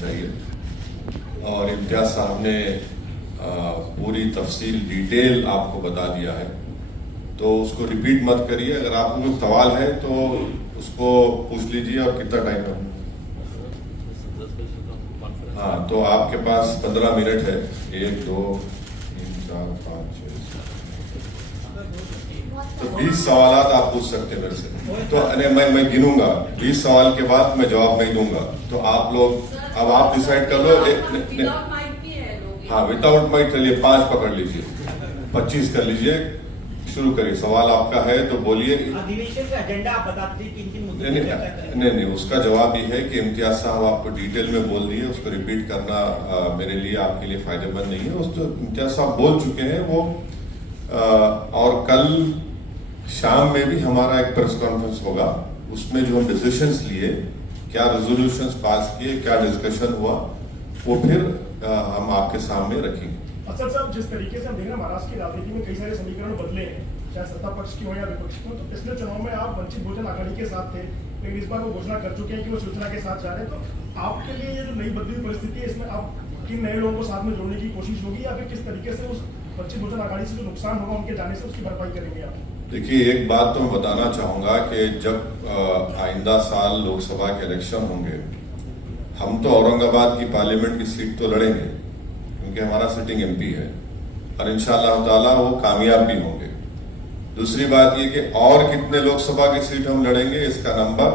चाहिए। और इम्तियाज साहब ने पूरी तफसील डिटेल आपको बता दिया है, तो उसको रिपीट मत करिए। अगर आपको कोई सवाल है तो उसको पूछ लीजिए। और कितना टाइम है? हाँ, तो आपके पास 15 मिनट है। 1 2 3 4 5 6 तो 20 सवाल आप पूछ सकते हैं मेरे से। तो मैं गिनूंगा, 20 सवाल के बाद मैं जवाब नहीं दूंगा। तो आप लोग अब आप डिसाइड कर लो। हाँ, विदाउट माइक चलिए 5 पकड़ लीजिए, 25 कर लीजिए। शुरू करिए। सवाल आपका है तो बोलिए। अधिवेशन का एजेंडा आप बताते हैं किन मुद्दों पर चर्चा नहीं, उसका जवाब ये है कि इम्तियाज साहब आपको डिटेल में बोल दिए, उसको रिपीट करना मेरे लिए आपके लिए फायदेमंद नहीं है। उस तो इम्तियाज साहब बोल चुके हैं वो। और कल शाम में भी हमारा एक प्रेस कॉन्फ्रेंस होगा, उसमें जो हम डिसीजंस लिए, क्या रेजोल्यूशंस पास किए, क्या डिस्कशन हुआ, वो फिर हम आपके सामने रखेंगे। अफसर साहब, जिस तरीके से हम देख रहे हैं महाराष्ट्र की राजनीति में कई सारे समीकरण बदले हैं, चाहे सत्ता पक्ष की हो या विपक्ष की हो, तो पिछले चुनाव में आप वंचित बहुजन आघाड़ी के साथ थे, लेकिन इस बार वो घोषणा कर चुके हैं कि वो शिवसेना के साथ जा रहे हैं। तो आपके लिए ये जो नई बदली हुई परिस्थिति है, इसमें आप किन नए लोगों को साथ में जोड़ने की कोशिश होगी, या फिर किस तरीके से उस वंचित बहुजन आघाड़ी से जो नुकसान होगा उनके जाने से उसकी भरपाई करेंगे आप? देखिए, एक बात तो मैं बताना चाहूंगा कि जब आइंदा साल लोकसभा के इलेक्शन होंगे, हम तो औरंगाबाद की पार्लियामेंट की सीट तो लड़ेंगे, क्योंकि हमारा सिटिंग एमपी है, और इंशाअल्लाह ताला वो कामयाब भी होंगे। दूसरी बात ये कि और कितने लोकसभा की सीट हम लड़ेंगे, इसका नंबर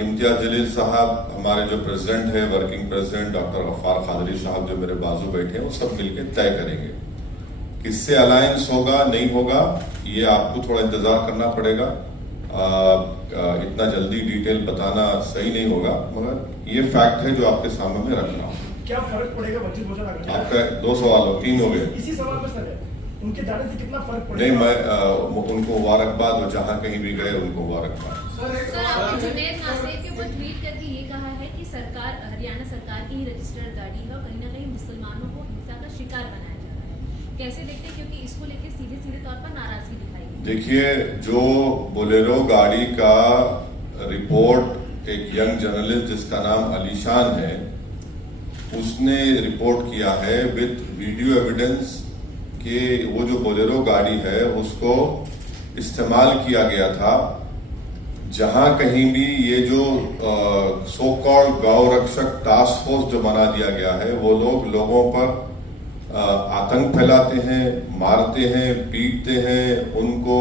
इम्तियाज जलील साहब, हमारे जो प्रेसिडेंट है, working president doctor Ghaffar Qadri sahab जो मेरे बाजू बैठे हैं, वो सब मिलकर तय करेंगे। किससे अलायंस होगा नहीं होगा, ये आपको थोड़ा इंतजार करना पड़ेगा। इतना जल्दी डिटेल बताना सही नहीं होगा, मगर ये फैक्ट है जो आपके सामने में रख रहा हूँ। क्या फर्क पड़ेगा वंचित बहुजन आघाड़ी? आपका 2 सवाल हो, 3 हो गए। इसी सवाल में सर, उनके जाने से कितना फर्क पड़ेगा? नहीं, मैं उनको मुबारकबाद, वो जहाँ कहीं भी गए उनको मुबारकबाद। सर, आपने जुनैद नासिर के ऊपर ट्वीट करके ये कहा है कि सरकार, हरियाणा सरकार की ही रजिस्टर्ड गाड़ी है और कहीं ना कहीं मुसलमानों को हिंसा का शिकार बनाया जा रहा है। कैसे देखते हैं, क्योंकि इसको लेकर सीधे तौर पर नाराजगी दिखाई गई। देखिए, जो बोलेरो गाड़ी का रिपोर्ट एक यंग जर्नलिस्ट जिसका नाम अलीशान है, उसने रिपोर्ट किया है विद वीडियो एविडेंस कि वो जो बोलेरो गाड़ी है उसको इस्तेमाल किया गया था। जहां कहीं भी ये जो सो कॉल्ड गौ रक्षक टास्क फोर्स जो बना दिया गया है, वो लोग लोगों पर आतंक फैलाते हैं, मारते हैं, पीटते हैं, उनको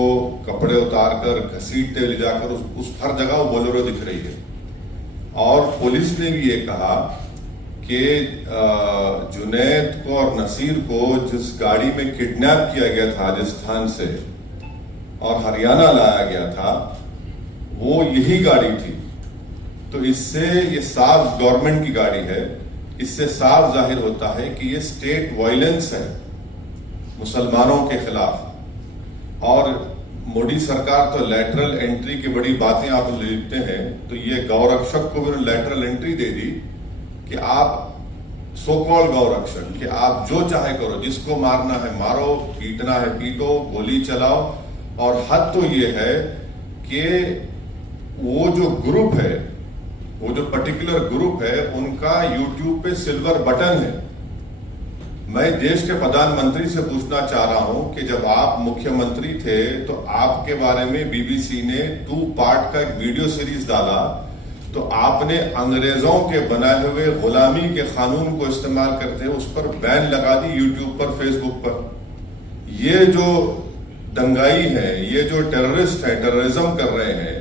कपड़े उतार कर घसीटते ले जाकर उस हर जगह वो बोलेरो दिख रही है। और पुलिस ने भी ये कहा कि जुनैद को और नसीर को जिस गाड़ी में किडनैप किया गया था राजस्थान से और हरियाणा लाया गया था, वो यही गाड़ी थी। तो इससे ये साफ गवर्नमेंट की गाड़ी है, इससे साफ जाहिर होता है कि ये स्टेट वायलेंस है मुसलमानों के खिलाफ। और मोदी सरकार तो लैटरल एंट्री की बड़ी बातें आप लिखते हैं, तो ये गौरक्षक को भी लैटरल एंट्री दे दी कि आप सो कॉल्ड गौरक्षक, कि आप जो चाहे करो, जिसको मारना है मारो, पीटना है पीटो, गोली चलाओ। और हद तो ये है कि वो जो ग्रुप है, वो जो पर्टिकुलर ग्रुप है, उनका यूट्यूब पे सिल्वर बटन है। मैं देश के प्रधानमंत्री से पूछना चाह रहा हूं कि जब आप मुख्यमंत्री थे तो आपके बारे में बीबीसी ने 2 पार्ट का एक वीडियो सीरीज डाला, तो आपने अंग्रेजों के बनाए हुए गुलामी के कानून को इस्तेमाल करते उस पर बैन लगा दी यूट्यूब पर, फेसबुक पर। ये जो दंगाई है, ये जो टेररिस्ट है, टेररिज्म कर रहे हैं,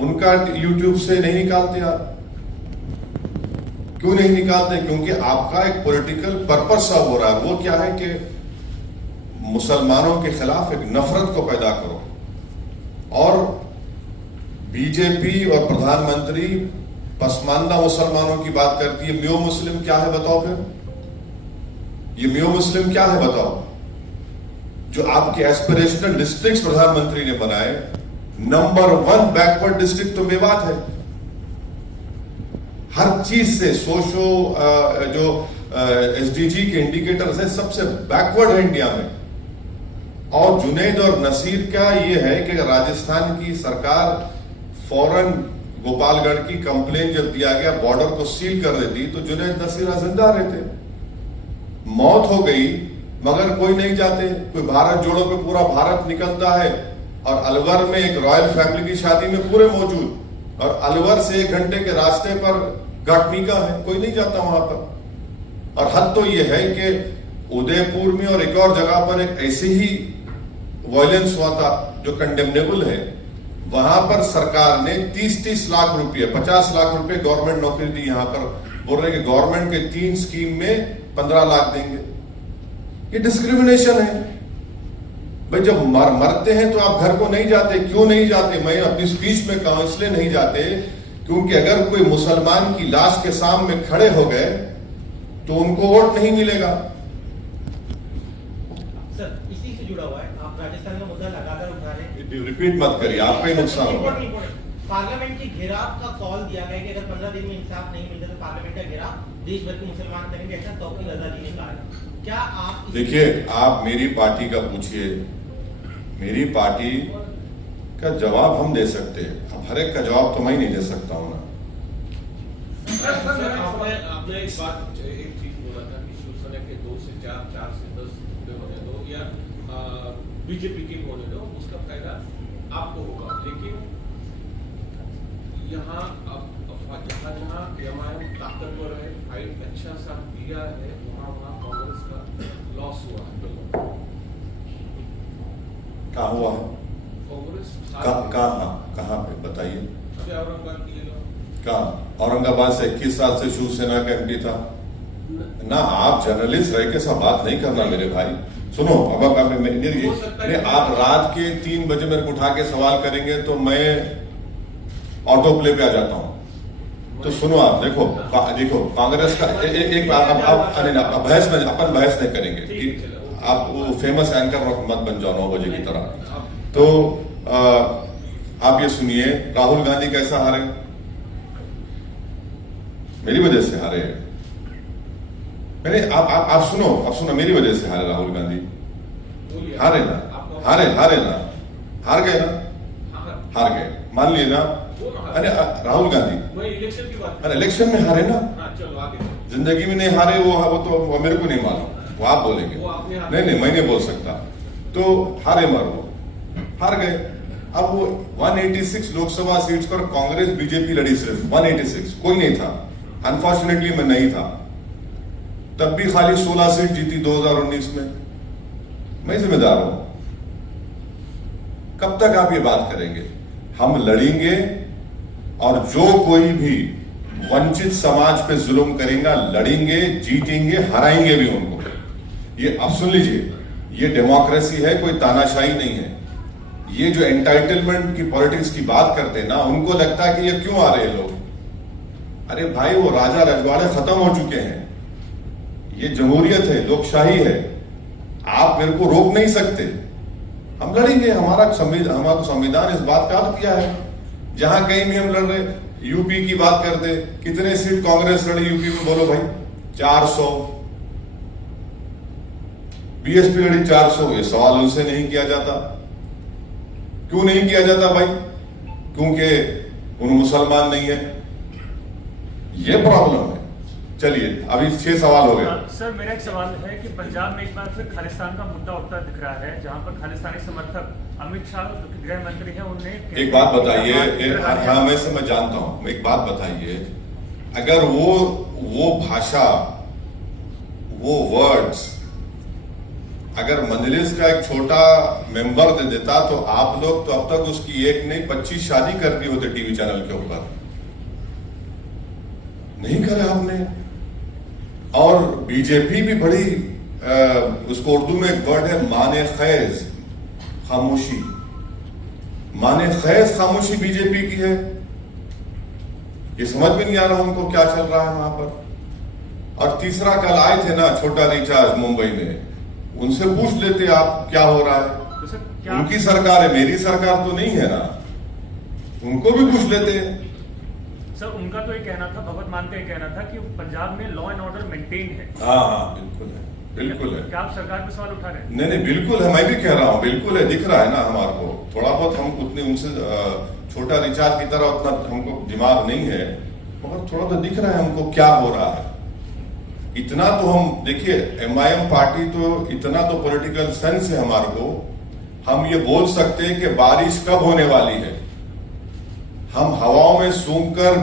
उनका यूट्यूब से नहीं निकालते आप? क्यों नहीं निकालते? क्योंकि आपका एक पॉलिटिकल पर्पस सर्व हो रहा है। वो क्या है कि मुसलमानों के खिलाफ एक नफरत को पैदा करो। और बीजेपी और प्रधानमंत्री पसमानदा मुसलमानों की बात करती है। म्यो मुस्लिम क्या है बताओ? फिर ये म्यो मुस्लिम क्या है बताओ? जो आपके एस्पिरेशनल डिस्ट्रिक्ट प्रधानमंत्री ने बनाए, नंबर 1 बैकवर्ड डिस्ट्रिक्ट तो मेवात है। हर चीज से सोशो जो एसडीजी के इंडिकेटर्स हैं, सबसे बैकवर्ड है इंडिया में। और जुनैद और नसीर का ये है कि राजस्थान की सरकार फौरन गोपालगढ़ की कंप्लेन जब दिया गया बॉर्डर को सील कर देती तो जुनैद नसीर जिंदा रहते। मौत हो गई मगर कोई नहीं जाते। कोई भारत जोड़ो पे पूरा भारत निकलता है और अलवर में एक रॉयल फैमिली की शादी में पूरे मौजूद, और अलवर से 1 घंटे के रास्ते पर घाटनिका है, कोई नहीं जाता वहां पर। और हद तो यह है कि उदयपुर में और एक और जगह पर एक ऐसे ही वायलेंस हुआ था जो कंडेमनेबल है। वहां पर सरकार ने 30-30 लाख रुपए 50 लाख रुपए गवर्नमेंट नौकरी दी। यहां पर बोल रहे कि गवर्नमेंट के 3 स्कीम में 15 लाख देंगे। ये डिस्क्रिमिनेशन है भाई। जब मरते हैं तो आप घर को नहीं जाते, क्यों नहीं जाते? मैं अपनी स्पीच में कहूं इसलिए नहीं जाते क्योंकि अगर कोई मुसलमान की लाश के सामने खड़े हो गए तो उनको वोट नहीं मिलेगा। सर इसी से जुड़ा हुआ है, आप राजस्थान का मुद्दा लगातार उठा रहे हैं। रिपीट मत करिए, आपका ही नुकसान होगा। पार्लियामेंट की घेराव का कॉल दिया गया कि अगर 15 दिन में इंसाफ नहीं मिलता तो पार्लियामेंट का घेराव देश भर के मुसलमान करेंगे, ऐसा तौकीर आजादी ने कहा है। क्या आप देखिए, आप मेरी पार्टी का पूछिए, मेरी पार्टी का जवाब हम दे सकते हैं। अब हर एक का जवाब तो मैं ही नहीं दे सकता हूं ना। सर, आपने एक चीज बोला था कि शिवसेना के 2 से 4 से 10 होने दो या बीजेपी के होने दो, उसका फायदा आपको होगा। लेकिन यहाँ अब जहाँ एमआईएम ताकतवर है, फाइट अच्छा सा दिया है, वहाँ कांग्रेस का लॉस हुआ है। क्या हुआ? कांग्रेस कहाँ पे बताइए? अभी औरंगाबाद की कहाँ? औरंगाबाद से 21 साल से शिवसेना का एमपी था ना। आप जर्नलिस्ट रह के सब बात नहीं करना मेरे भाई। सुनो, अब आप रात के 3 बजे मेरे को उठा के सवाल करेंगे तो मैं ऑटो प्ले पे आ जाता हूं। तो सुनो, आप देखो कांग्रेस का एक बहस में अपन बहस नहीं करेंगे कि आप वो फेमस एंकर मत बन जाओ 9 बजे की तरह। तो आप ये सुनिए, राहुल गांधी कैसा हारे? मेरी वजह से हारे। मैंने आप सुनो, मेरी वजह से हारे राहुल गांधी। हारे ना, हार गए ना, हार गए, मान लिए ना। अरे राहुल गांधी इलेक्शन की बात, अरे इलेक्शन में हारे ना, चलो आगे। जिंदगी में नहीं हारे। वो तो मेरे को नहीं मालूम, वो आप बोलेंगे। नहीं, मैं नहीं बोल सकता। तो हारे वो हार गए। अब वो 186 लोकसभा सीट्स पर कांग्रेस बीजेपी लड़ी, सिर्फ 186, कोई नहीं था। अनफॉर्चुनेटली मैं नहीं था। तब भी खाली 16 सीट जीती 2019 में। मैं जिम्मेदार हूं। कब तक आप ये बात करेंगे? हम लड़ेंगे और जो कोई भी वंचित समाज पे जुल्म करेगा लड़ेंगे, जीतेंगे, हराएंगे भी उनको। ये आप सुन लीजिए, ये डेमोक्रेसी है, कोई तानाशाही नहीं है। ये जो एंटाइटलमेंट की पॉलिटिक्स की बात करते हैं ना, उनको लगता है कि ये क्यों आ रहे हैं लोग। अरे भाई, वो राजा रजवाड़े खत्म हो चुके हैं। ये जमहूरियत है, लोकशाही है। आप मेरे को रोक नहीं सकते। हम लड़ेंगे। हमारा संविधान इस बात का अर्थ किया है। जहां कहीं भी हम लड़ रहे, यूपी की बात करते, कितने सीट कांग्रेस लड़ी यूपी में? बोलो भाई, 400। बीएसपी लड़ी 400। ये सवाल उनसे नहीं किया जाता। क्यों नहीं किया जाता भाई? क्योंकि उन मुसलमान नहीं है। ये प्रॉब्लम है। चलिए, अभी 6 सवाल हो गए। सर, मेरा एक सवाल है कि पंजाब में एक बार फिर खालिस्तान का मुद्दा उठता दिख रहा है, जहां पर खालिस्तानी समर्थक अमित शाह जो कि गृह मंत्री हैं, उन्हें एक बात बताइए। हाँ, मैं जानता हूं। एक बात बताइए, अगर वो भाषा, वो वर्ड्स अगर मजलिस का एक छोटा मेंबर दे देता तो आप लोग तो अब तक उसकी 1 नहीं 25 शादी कर दी होते टीवी चैनल के ऊपर। नहीं करा आपने। और बीजेपी भी बड़ी उसको उर्दू में एक वर्ड है, माने खैज, खामोशी। माने खैज खामोशी बीजेपी की है। ये समझ में नहीं आ रहा उनको क्या चल रहा है वहां पर। और तीसरा, कल आए थे ना छोटा रिचार्ज मुंबई में, उनसे पूछ लेते आप क्या हो रहा है। तो सर, उनकी सरकार है, मेरी सरकार तो नहीं है ना। उनको भी पूछ लेते हैं। सर, उनका तो ये कहना था, भगवत मान का ये कहना था कि पंजाब में लॉ एंड ऑर्डर मेंटेन है। हाँ, बिल्कुल है, बिल्कुल है। क्या आप सरकार पे सवाल उठा रहे हैं? नहीं, बिल्कुल है। मैं भी कह रहा हूँ, बिल्कुल है, दिख रहा है ना हमारे को। थोड़ा बहुत हम उतने उनसे छोटा रिचार्ज की तरह उतना हमको दिमाग नहीं है, मगर थोड़ा तो दिख रहा है हमको क्या हो रहा है। इतना तो हम देखिए, एमआईएम पार्टी तो इतना तो पॉलिटिकल सेंस है हमारे को, हम ये बोल सकते हैं कि बारिश कब होने वाली है। हम हवाओं में सूंघकर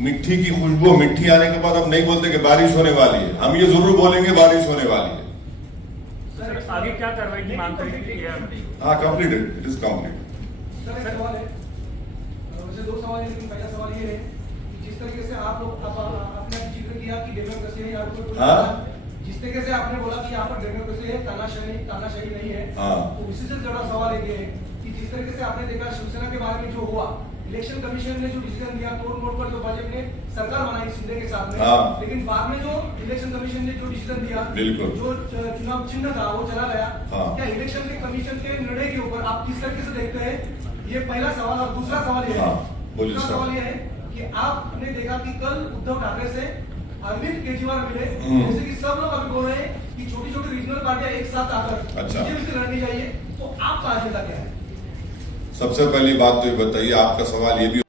मिट्टी की खुशबू मिट्टी आने के बाद हम नहीं बोलते कि बारिश होने वाली है, हम ये जरूर बोलेंगे बारिश होने वाली है। सर आगे क्या कार्रवाई की मांग करेंगे? हाँ, completed, it is complete. Sir एक सवाल है, वैसे दो सवाल है, लेकिन पहला सवाल ये है कि जिस तरीके से आप लोग आपने जिक्र किया कि डेमोक्रेसी है, हाँ? जिस तरीके से आपने बोला कि यहाँ पर डेमोक्रेसी है, तानाशाही नहीं है, हाँ। तो इसी से जुड़ा सवाल एक है कि जिस तरीके से आपने देखा शिवसेना के बारे में जो हुआ, इलेक्शन कमीशन ने जो डिसीजन दिया तोड़ मोड़ पर जो भाजपा ने सरकार बनाई शिंदे के साथ में, हाँ। लेकिन बाद में जो इलेक्शन कमीशन ने जो डिसीजन दिया, बिल्कुल। जो चुनाव चिन्ह था वो चला गया। हाँ। क्या इलेक्शन के कमीशन के निर्णय के ऊपर आप किस तरीके से देखते हैं? ये पहला सवाल। और दूसरा सवाल ये है, हाँ, बोलिए दूसरा सर। सवाल ये है कि आपने देखा कि कल उद्धव ठाकरे से अरविंद केजरीवाल मिले, जैसे कि सब लोग अभी बोल रहे हैं कि छोटी छोटी रीजनल पार्टियां एक साथ आकर अच्छा। बीजेपी से लड़नी चाहिए, तो आपका एजेंडा क्या है? सबसे पहली बात तो ये बताइए, आपका सवाल ये भी